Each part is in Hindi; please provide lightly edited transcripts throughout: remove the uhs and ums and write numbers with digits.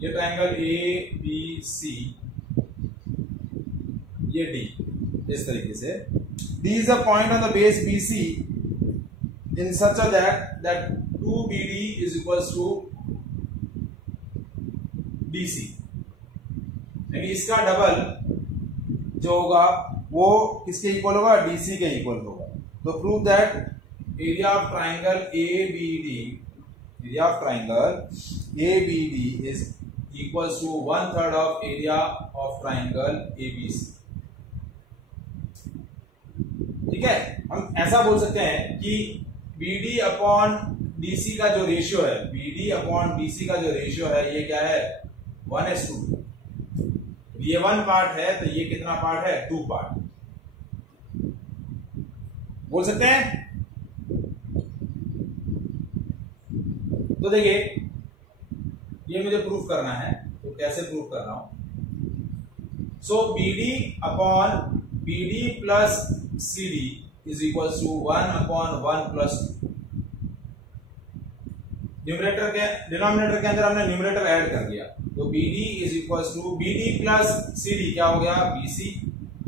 ये ट्राइंगल ए बी सी, ये डी, इस तरीके से D is a point on the base B C in such a that 2BD is equals to DC, यानी इसका डबल जो होगा वो किसके इक्वल होगा, DC के इक्वल होगा। तो prove that area of triangle ABD, area of triangle ABD is equals to 1/3 of area of triangle ABC। ठीक है, हम ऐसा बोल सकते हैं कि BD अपॉन DC का जो रेशियो है, BD अपॉन DC का जो रेशियो है ये क्या है, 1:2। ये 1 पार्ट है तो ये कितना पार्ट है, 2 पार्ट बोल सकते हैं। तो देखिए ये मुझे प्रूफ करना है, तो कैसे प्रूफ कर रहा हूं। So BD upon BD plus CD is equal to 1/1 plus, numerator के डिनोमिनेटर के अंदर हमने न्यूमरेटर ऐड कर दिया, तो BD is equal to BD plus CD क्या हो गया, BC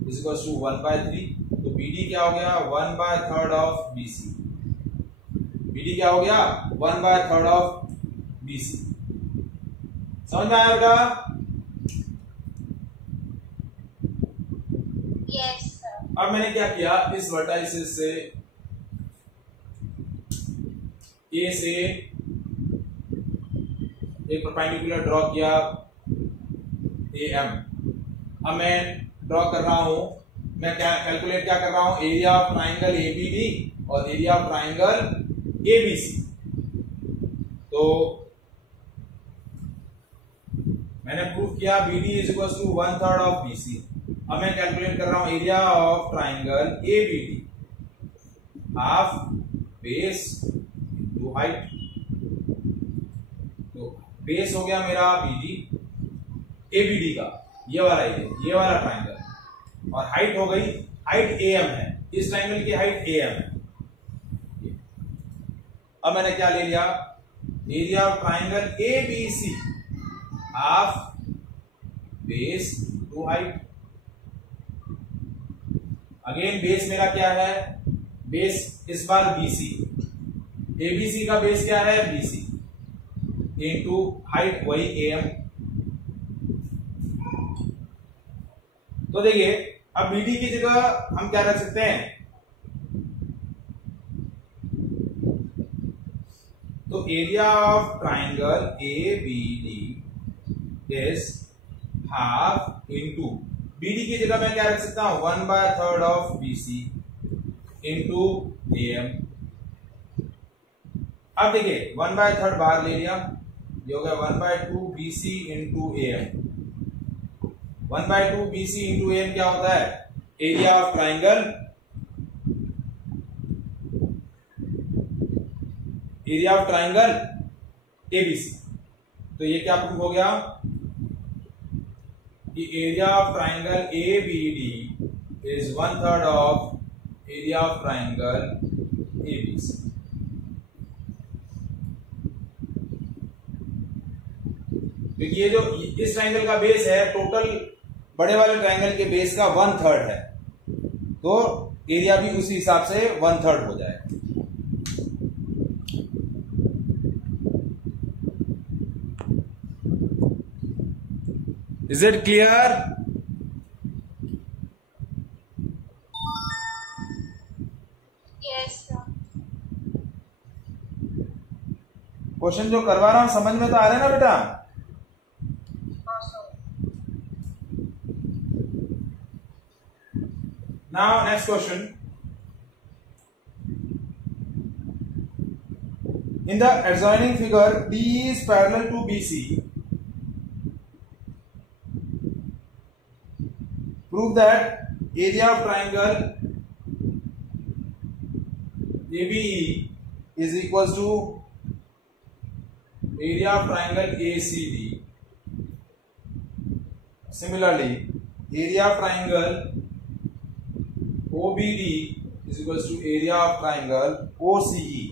इज इक्वल टू 1/3। तो BD क्या हो गया, 1/3 ऑफ BC। BD क्या हो गया, 1/3 ऑफ BC। समझ में आया बेटा? Yes sir. अब मैंने क्या किया, इस वर्टाइसिस से A से एक परपेंडिकुलर ड्रॉ किया AM। अब मैं ड्रॉ कर रहा हूं, मैं क्या कैलकुलेट क्या कर रहा हूं, एरिया ऑफ ट्राइंगल ABD और एरिया ऑफ ट्राइंगल ABC। तो मैंने प्रूफ किया BD is equal to 1/3 of BC। अब मैं कैलकुलेट कर रहा हूं area of triangle ABD, half base into height. तो बेस हो गया मेरा BD, ABD का ये वाला एरिया, ये वाला ट्राइंगल, और हाइट हो गई, हाइट AM है, इस ट्राइंगल की हाइट AM है। अब मैंने क्या ले लिया, area of triangle ABC, half base to height. Again base मेरा क्या है, बेस इस बार BC, ABC का बेस क्या है, BC इनटू हाइट वही AM। तो देखिए अब BD की जगह हम क्या रख सकते हैं, तो area of triangle ABD is half into, BD की जगह मैं क्या रख सकता हूं, 1/3 ऑफ BC इनटू AM। अब देखिए 1/3 बाहर ले लिया, ये हो गया 1/2 BC into AM। 1/2 BC into AM क्या होता है, area of triangle, area of triangle ABC। तो ये क्या प्रूफ हो गया कि area of triangle ABD is 1/3 of area of triangle ABC। तो ये जो इस ट्राइंगल का बेस है, टोटल बड़े वाले ट्राइंगल के बेस का 1/3 है, तो एरिया भी उसी हिसाब से 1/3 हो जाएगा। Is it clear? Yes sir. Question जो करवा रहा हूं समझ में तो आ रहा है ना बेटा? Now next question. In the adjoining figure, D is parallel to BC. Prove that area of triangle ABE is equals to area of triangle ACD. Similarly, area of triangle OBD is equals to area of triangle OCE.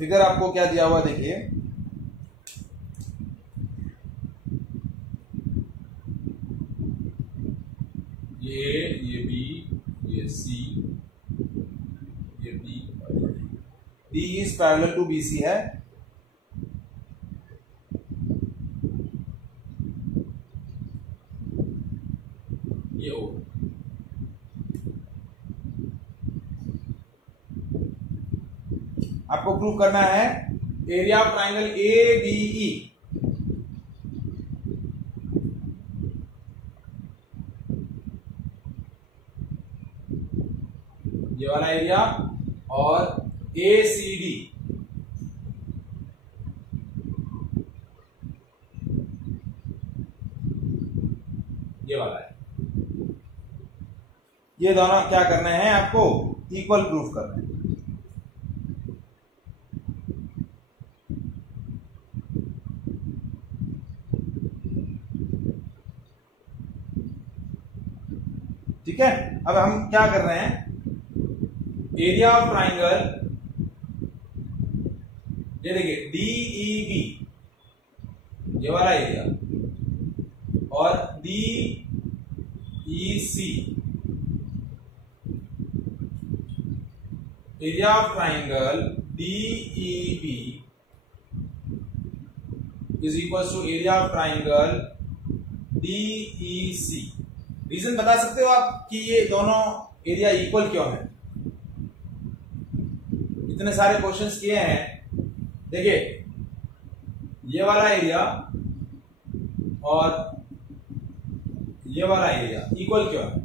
Figure आपको क्या दिया हुआ देखिए, ये बी, ये सी, ये B, D is parallel to B C है, ये ओ। आपको प्रूव करना है area of triangle A B E, ये वाला एरिया, और ए सी डी, ये वाला है। ये दोनों क्या करने हैं आपको, इक्वल प्रूफ करना है। ठीक है, अब हम क्या कर रहे हैं, एरिया ऑफ ट्राइंगल, ये देखिए डीई बी, ये वाला एरिया, और DE C, area of triangle DE B is equal to area of triangle DE C. Reason बता सकते हो आप कि ये दोनों एरिया इक्वल क्यों है? इतने सारे क्वेश्चंस किए हैं, देखिए ये वाला एरिया और ये वाला एरिया इक्वल क्यों है?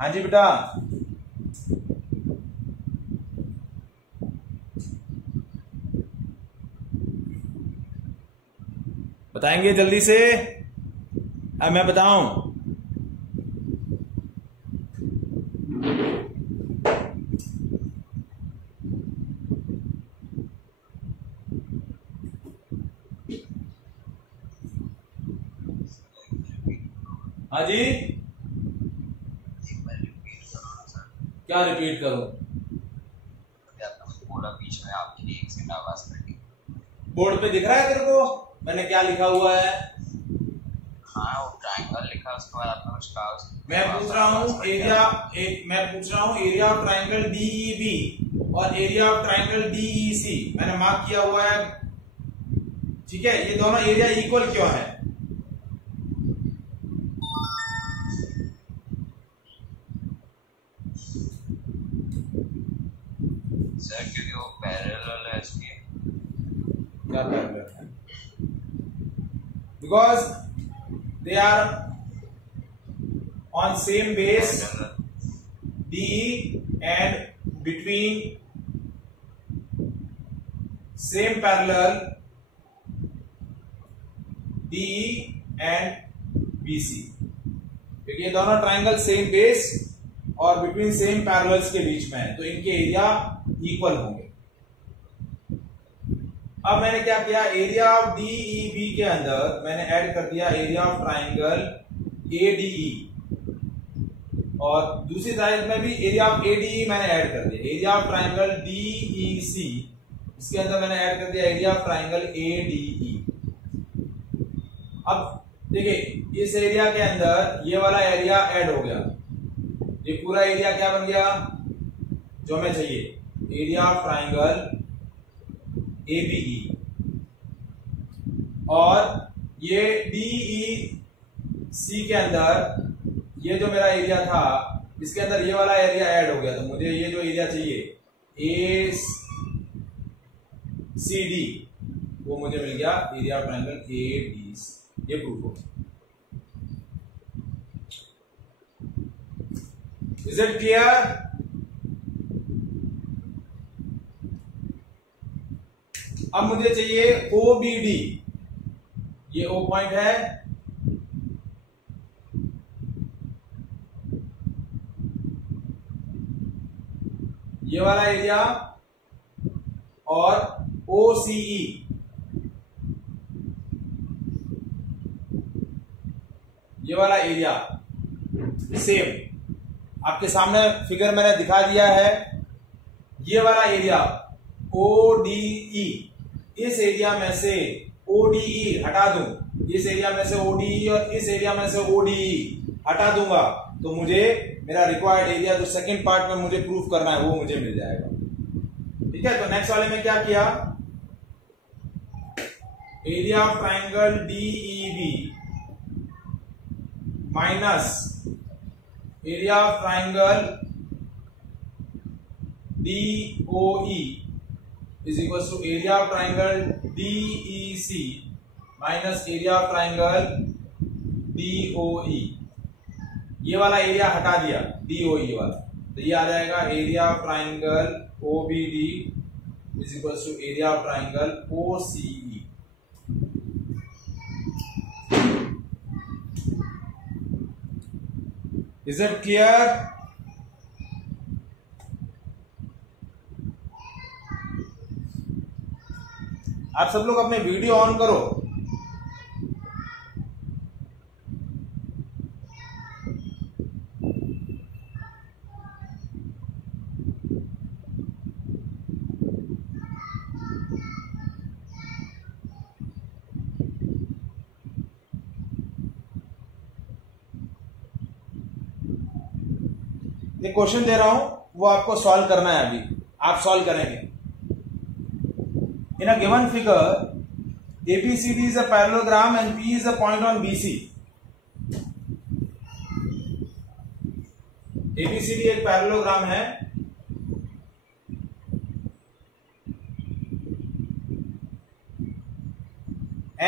हाँ जी बेटा, बताएंगे जल्दी से, अब मैं बताऊं। हाँ जी, क्या रिपीट करूं? बोला बीच में आपकी एक सेकंड आवाज कटी। बोर्ड पे दिख रहा है तेरे को मैंने क्या लिखा हुआ है? हाँ, वो ट्रायंगल लिखा, उसके बाद आपने कुछ कहा। मैं पूछ रहा हूँ एरिया ऑफ ट्राइंगल डीईबी और एरिया ऑफ ट्राइंगल डीईसी मैंने मार्क किया हुआ है, ठीक है। ये दोनों एरिया इक्वल क्यों है? सर क्योंकि वो पैरेलल है इसलिए। क्या पैरेलल है? Because they are on same base DE and between same parallel DE and BC, क्योंकि ये दोनों ट्राइंगल सेम बेस और बिटवीन सेम पैरेलल्स के बीच में है, तो इनके एरिया इक्वल होंगे। अब मैंने क्या किया, एरिया ऑफ DEB के अंदर मैंने ऐड कर दिया एरिया ऑफ ट्राइंगल ADE, और दूसरी साइड में भी एरिया ऑफ ADE मैंने ऐड कर दिया। एरिया ऑफ ट्राइंगल DEC, इसके अंदर मैंने ऐड कर दिया एरिया ऑफ ट्राइंगल ADE। अब देखिए इस एरिया के अंदर ये वाला एरिया ऐड हो गया, ये पूरा एरिया क्या बन गया जो हमें चाहिए, एरिया ऑफ ट्राइंगल ABE। और ये DEC के अंदर ये जो मेरा एरिया था, इसके अंदर ये वाला एरिया ऐड हो गया, तो मुझे ये जो एरिया चाहिए ACD वो मुझे मिल गया एरिया ऑफ ट्राइंगल ADC। ये प्रूफ हो, इज इट क्लियर? अब मुझे चाहिए OBD, ये O पॉइंट है, ये वाला एरिया, और OCE ये वाला एरिया सेम आपके सामने फिगर मैंने दिखा दिया है। ये वाला एरिया ODE, इस एरिया में से ODE हटा दूं, इस एरिया में से ODE और इस एरिया में से ODE हटा दूंगा तो मुझे मेरा रिक्वायर्ड एरिया जो सेकंड पार्ट में मुझे प्रूफ करना है वो मुझे मिल जाएगा। ठीक है, तो नेक्स्ट वाले में क्या किया, area of triangle DEB minus area of triangle DOE is equals to area of triangle DEC minus area of triangle DOE। ये वाला एरिया हटा दिया DOE वाला, तो ये आ जाएगा area of triangle OBD is equals to area of triangle OCE। Is it clear? आप सब लोग अपने वीडियो ऑन करो। एक क्वेश्चन दे रहा हूं, वो आपको सॉल्व करना है, अभी आप सॉल्व करेंगे। In a given figure, ABCD is a parallelogram and P is a point on BC. ABCD एक पैरेललोग्राम है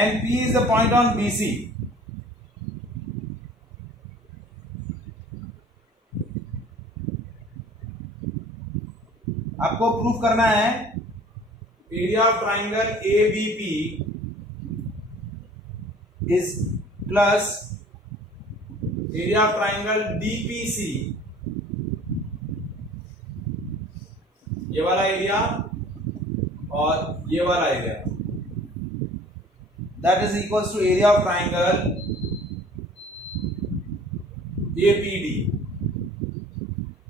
and P is the point on BC. आपको प्रूफ करना है area of triangle ABP is plus area of triangle DPC, ये वाला एरिया और ये वाला area, that is equals to area of triangle APD,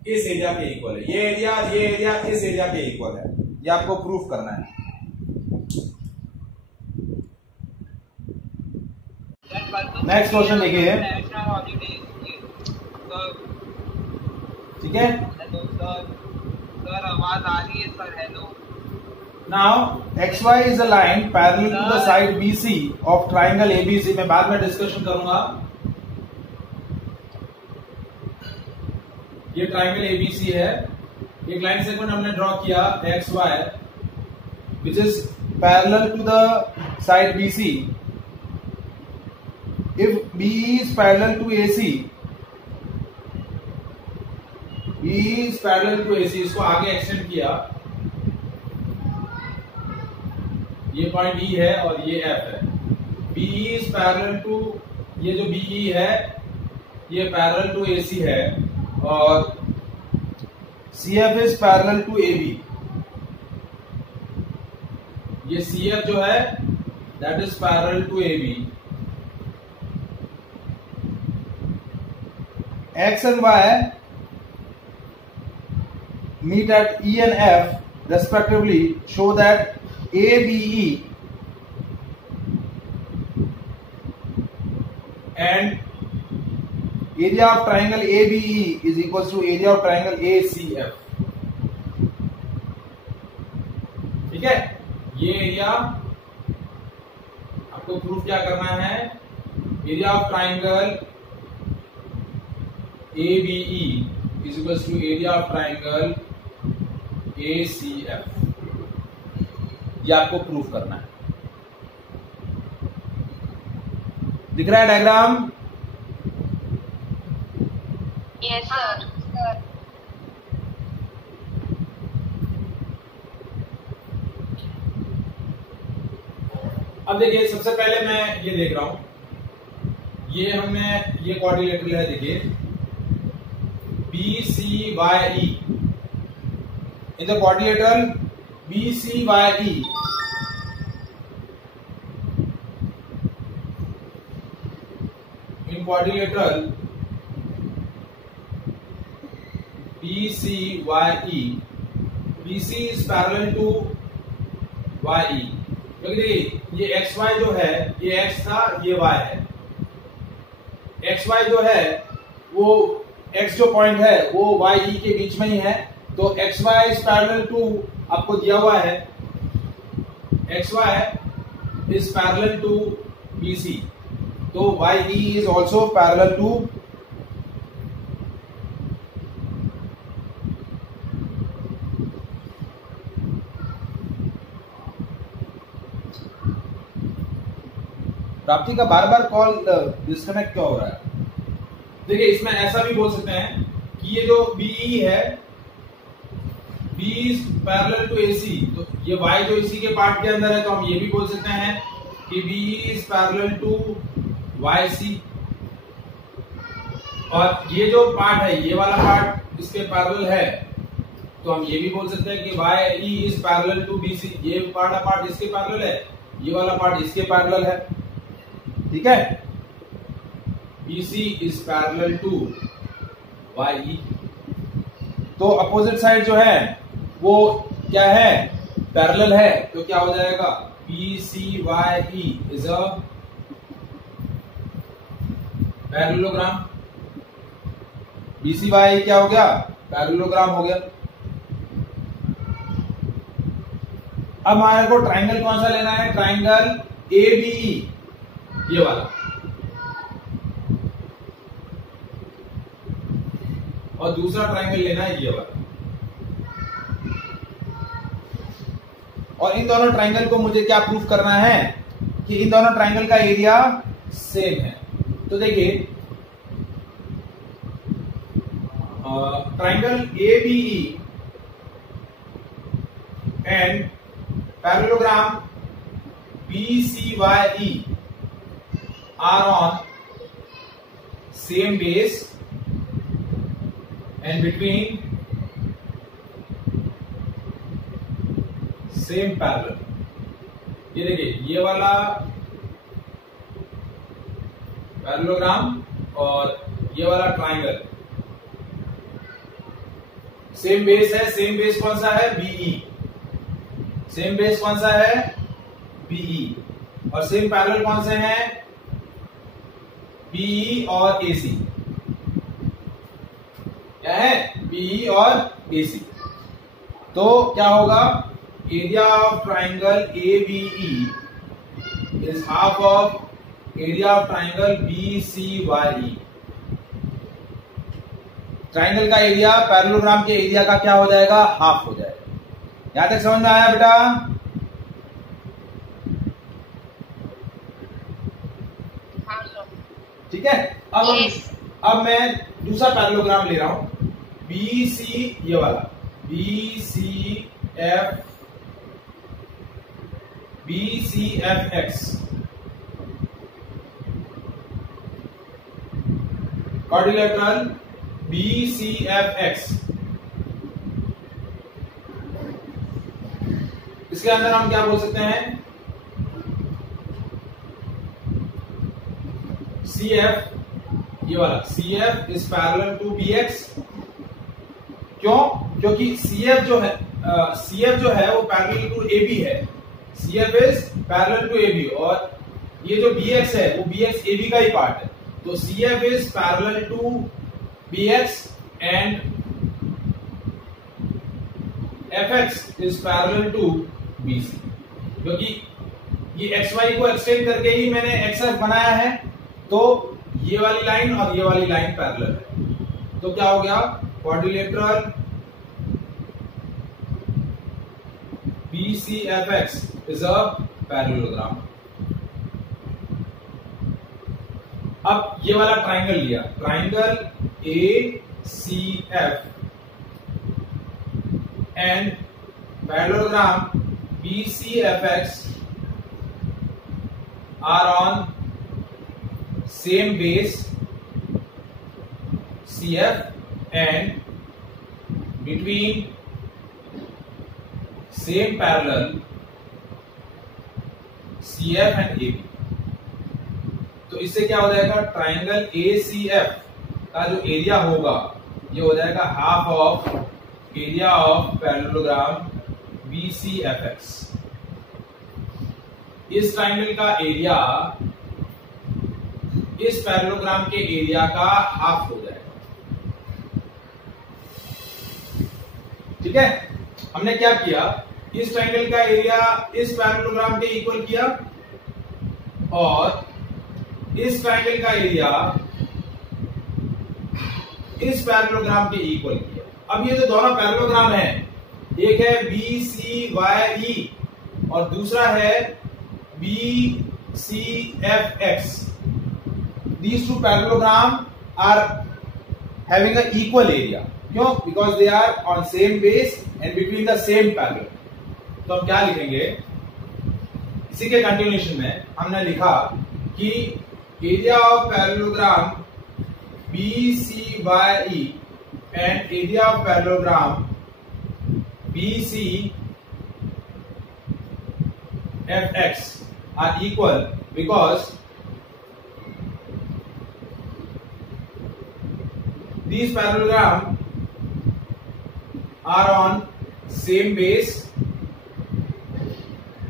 इस एरिया के इक्वल है। ये एरिया इस एरिया के इक्वल है, ये आपको प्रूफ करना है। नेक्स्ट क्वेश्चन देखिए, ठीक है सर आवाज आ रही है sir, hello. Now XY is a line parallel to the side BC of triangle ABC। मैं बाद में डिस्कशन करूंगा। ये ट्राइंगल ABC है, एक लाइन सेगमेंट हमने ड्रॉ किया XY which is parallel to the side BC। If BE is parallel to AC, BE is parallel to AC, इसको आगे एक्सटेंड किया, ये पॉइंट E है और ये F है। BE is parallel to, ये जो BE है ये parallel to AC है और CF is parallel to AB। ये CF जो है that is parallel to AB। X and Y meet at E and F respectively, show that ABE and area of triangle ABE is equals to area of triangle ACF। ठीक है, ये एरिया आपको प्रूफ क्या करना है, area of triangle ABE is equals to area of triangle ACF, ये आपको प्रूफ करना है। दिख रहा है डायग्राम? Yes, sir. अब देखिए, सबसे पहले मैं ये देख रहा हूं, ये हमने ये क्वाड्रिलेटरल है, देखिए BCYE, in the quadrilateral BCYE in quadrilateral BCYE, BC is parallel to YE, क्योंकि देखिए ये XY जो है, ये X था, ये Y है। XY जो है वो X जो पॉइंट है वो YE के बीच में ही है, तो XY is parallel to, आपको दिया हुआ है XY is parallel to BC, तो YE is also parallel to प्राप्ति का बार बार कॉल डिस्कनेक्ट क्यों हो रहा है? देखिए इसमें ऐसा भी बोल सकते हैं कि ये जो BE है, B is parallel to AC, तो ये Y जो इसी के पार्ट के अंदर है, तो हम ये भी बोल सकते हैं कि BE is parallel to YC, और ये जो पार्ट है, ये वाला पार्ट इसके पैरेलल है, तो हम ये भी बोल सकते हैं कि YE is parallel to BC, ये वाला पार्ट इसके पैरेलल है, ये वाला पार्ट इसके पैरेलल है, ठीक है। BC is parallel to YE, तो अपोजिट साइड जो है वो क्या है, पैरेलल है, तो क्या हो जाएगा BCYE is a parallelogram. BCYE क्या हो गया, पैरेललोग्राम हो गया। अब हमारे को ट्राइंगल कौन सा लेना है, ट्राइंगल ABE, ये वाला, और दूसरा ट्राइंगल लेना है ये वाला, और इन दोनों ट्राइंगल को मुझे क्या प्रूफ करना है कि इन दोनों ट्राइंगल का एरिया सेम है। तो देखिए triangle ABE and parallelogram BCYE are on same base and between same parallel। ये देखिए ये वाला पैरेललोग्राम और ये वाला ट्राइंगल सेम बेस है। सेम बेस कौन सा है, BE। सेम बेस कौन सा है, BE, और सेम पैरेलल कौन से हैं, BE और AC। क्या है, BE और AC। तो क्या होगा, area of triangle ABE is half of area of triangle BCYE। Triangle का एरिया पैरेललोग्राम के एरिया का क्या हो जाएगा, हाफ हो जाएगा। यहां तक समझ में आया बेटा? ठीक है। अब मैं दूसरा पैरेललोग्राम ले रहा हूं, BC, ये वाला BCFX, क्वाड्रिलेटरल BCFX। इसके अंदर हम क्या बोल सकते हैं, CF, ये वाला CF is parallel to BX। क्यों, क्योंकि CF जो है वो पैरेलल टू AB है। CF is parallel to AB, और ये जो BX है वो BX AB का ही पार्ट है, तो CF is parallel to BX and FX is parallel to BC। क्योंकि ये XY को एक्सटेंड करके ही मैंने XF बनाया है, तो ये वाली लाइन और ये वाली लाइन पैरेलल है, तो क्या हो गया, quadrilateral BCFX is a parallelogram. अब ये वाला ट्राइंगल लिया, triangle ACF and parallelogram BCFX are on same base CF and between same parallel CF and AB। तो इससे क्या हो जाएगा, ट्राइंगल ACF का जो एरिया होगा ये हो जाएगा half of area of parallelogram BCFX। इस ट्राइंगल का एरिया इस पैरेललोग्राम के एरिया का हाफ हो जाएगा। ठीक है, हमने क्या किया, इस ट्राइंगल का एरिया इस पैरेललोग्राम के इक्वल किया और इस ट्राइंगल का एरिया इस पैरेललोग्राम के इक्वल किया। अब ये जो दोनों पैरेललोग्राम है, एक है BCYE और दूसरा है BCFX। These two parallelogram are having an equal area. क्यों? Because they are on same base and between the same parallel. तो हम क्या लिखेंगे, इसी के कंटिन्यूएशन में हमने लिखा कि area of parallelogram BCYE and area of parallelogram BCFX are equal because these parallelogram are on same base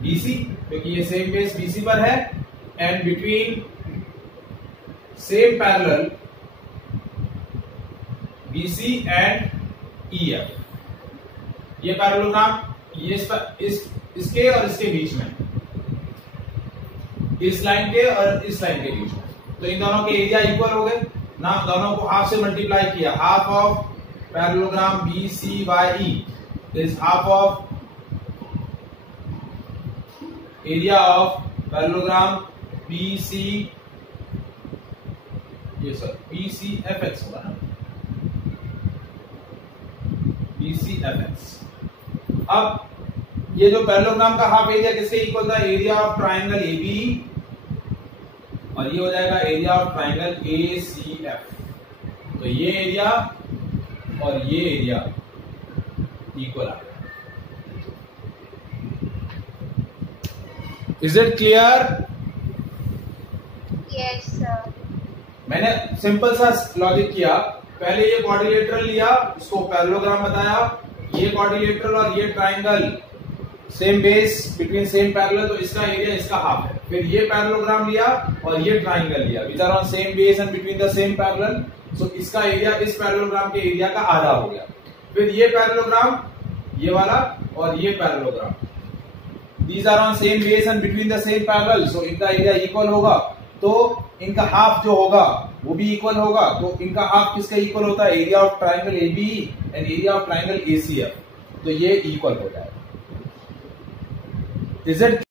BC, क्योंकि ये सेम बेस BC पर है, and between same parallel BC and EF। ये पैरेललोग्राम ये इसके और इसके बीच में, इस लाइन के और इस लाइन के बीच में, तो इन दोनों के एरिया इक्वल हो गए ना, दोनों को हाफ से मल्टीप्लाई किया। Half of parallelogram BCYE is half of area of parallelogram BCFX होगा ना, BCFX। अब ये जो पैरेललोग्राम का हाफ एरिया किसके इक्वल था, एरिया ऑफ ट्राइंगल ABE, और ये हो जाएगा एरिया ऑफ ट्राइंगल ACF। तो ये एरिया और ये एरिया इक्वल आ गया। Is it clear? Yes, sir. मैंने सिंपल सा लॉजिक किया, पहले ये क्वाड्रिलेटरल लिया, इसको पैरेललोग्राम बताया, ये क्वाड्रिलेटरल और ये triangle same base between same parallel, तो इसका एरिया इसका हाफ है। फिर ये पैरेललोग्राम लिया और ये ट्राइंगल लिया, which are on same base and between the same parallel, so इसका एरिया इस पैरेललोग्राम के एरिया का आधा हो गया। फिर ये पैरेललोग्राम, ये वाला और ये parallelogram, these are on same base and between the same parallel, so इनका एरिया इक्वल होगा, तो इनका हाफ जो होगा वो भी इक्वल होगा। तो इनका हाफ किसका इक्वल होता है, area of triangle ABE and area of triangle ACF, तो ये इक्वल हो जाएगा। Is it